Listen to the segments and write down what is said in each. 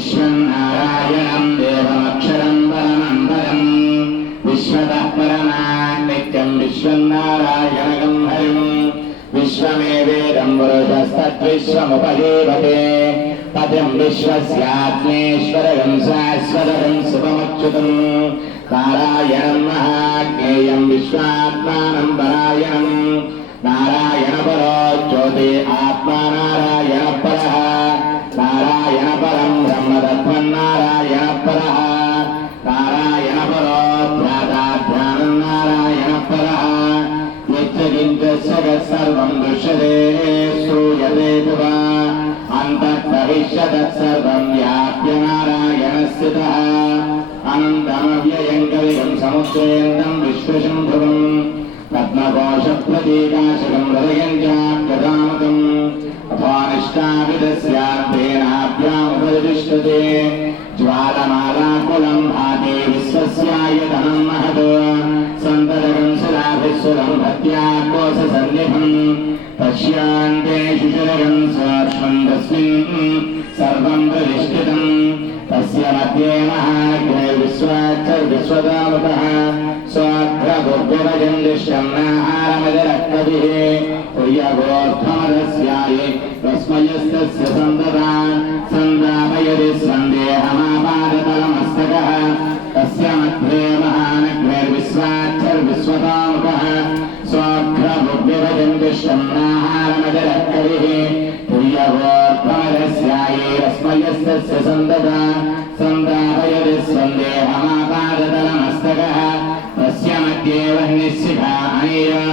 విశ్వన్నారాయణం దేవమక్షరం పరమంబరం విశ్వతః పరమాన్ నిత్యం విశ్వన్నారాయణగం హరిం విశ్వమేవేదం పురుషస్తద్విశ్వముపజీవతే పదం విశ్వస్యాత్మేశ్వరగం శాశ్వతం శుభమచ్యుతం నారాయణం మహాజ్ఞేయం విశ్వాత్మానం పరాయణం నారాయణ శ్రీమదత్మన్నారాయణ పర నారాయణ పరో నారాయణ పర నిత్యకించ సర్వం దృశ్యతే శ్రూయతే వా అంతః వ్యాప్య నారాయణ స్థిత అనంతమవ్యయం కవిగం సముద్రేందం విశ్వశంభువం పద్మకోశ ప్రతీకాశకం హృదయం చాప్యదామకం అపానిష్టావిదస్యార్థేనాభ్యాముపదిష్టతే విశ్వస్యాయతనం మహత్ సంతరకం శిలాభిస్వరం భక్త్యా కోశ సన్నిభం పశ్యాంతే శిశురకం సాక్ష్మం తస్మిన్ సర్వం ప్రతిష్ఠితం తస్య మధ్యే మహాగ్నిర్విశ్వాచ్చ విశ్వదామతః స్వాఘ్రభుర్గవజం దుష్టం నాహారమజరక్కవిः పుయ్యగోర్థమదస్యాయ తస్మయస్తస్య సందదా సందామయది సందేహమాపాదతలమస్తకः महानग्ने महानग्नेर्विश्वार्थर्विश्वतामुखः स्वाभ्रमुग्निभजन्तिष्टन्नाहारमजरत्करिः तुर्यवोर्पमदस्यायैरस्मयस्तस्य सन्ददा सन्दापयति सन्देहमापादतलमस्तकः तस्य मध्ये वह्निशिखा अनैव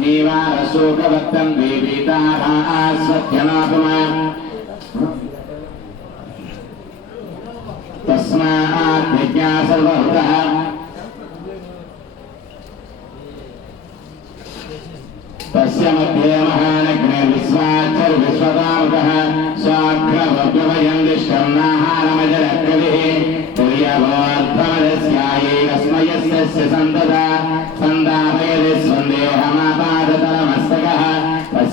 नीवारशोकभक्तं द्वीपीताः आस्वत्यनापुमा तस्मात् विज्ञा सर्वभूतः तस्य मध्ये महानग्ने विश्वाचर विश्वदामुकः स्वाघ्रभव्यभयं दिष्टं नाहारमजरकविः तुर्यभोर्थमदस्यायै कस्मयस्य सन्तदा सन्दापयति सन्देहमापादतलमस्तकः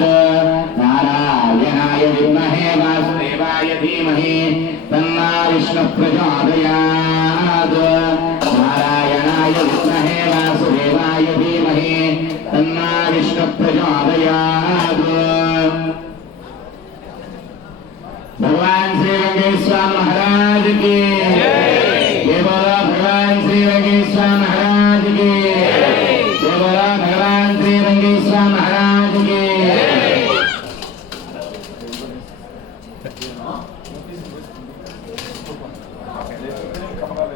तस्मात् नारायणाय विद्महे वासुदेवाय धीमहि तन्ना विष्णुप्रचोदयात् नारायणाय विद्महे वासुदेवाय धीमहि तन्ना विष्णु विष्णुप्रचोदयात् भगवान श्री रंगेश्वर महाराज के ये बोला, भगवान श्री रंगेश्वर महाराज की ये बोला, भगवान श्री रंगेश्वर महाराज के Kafalar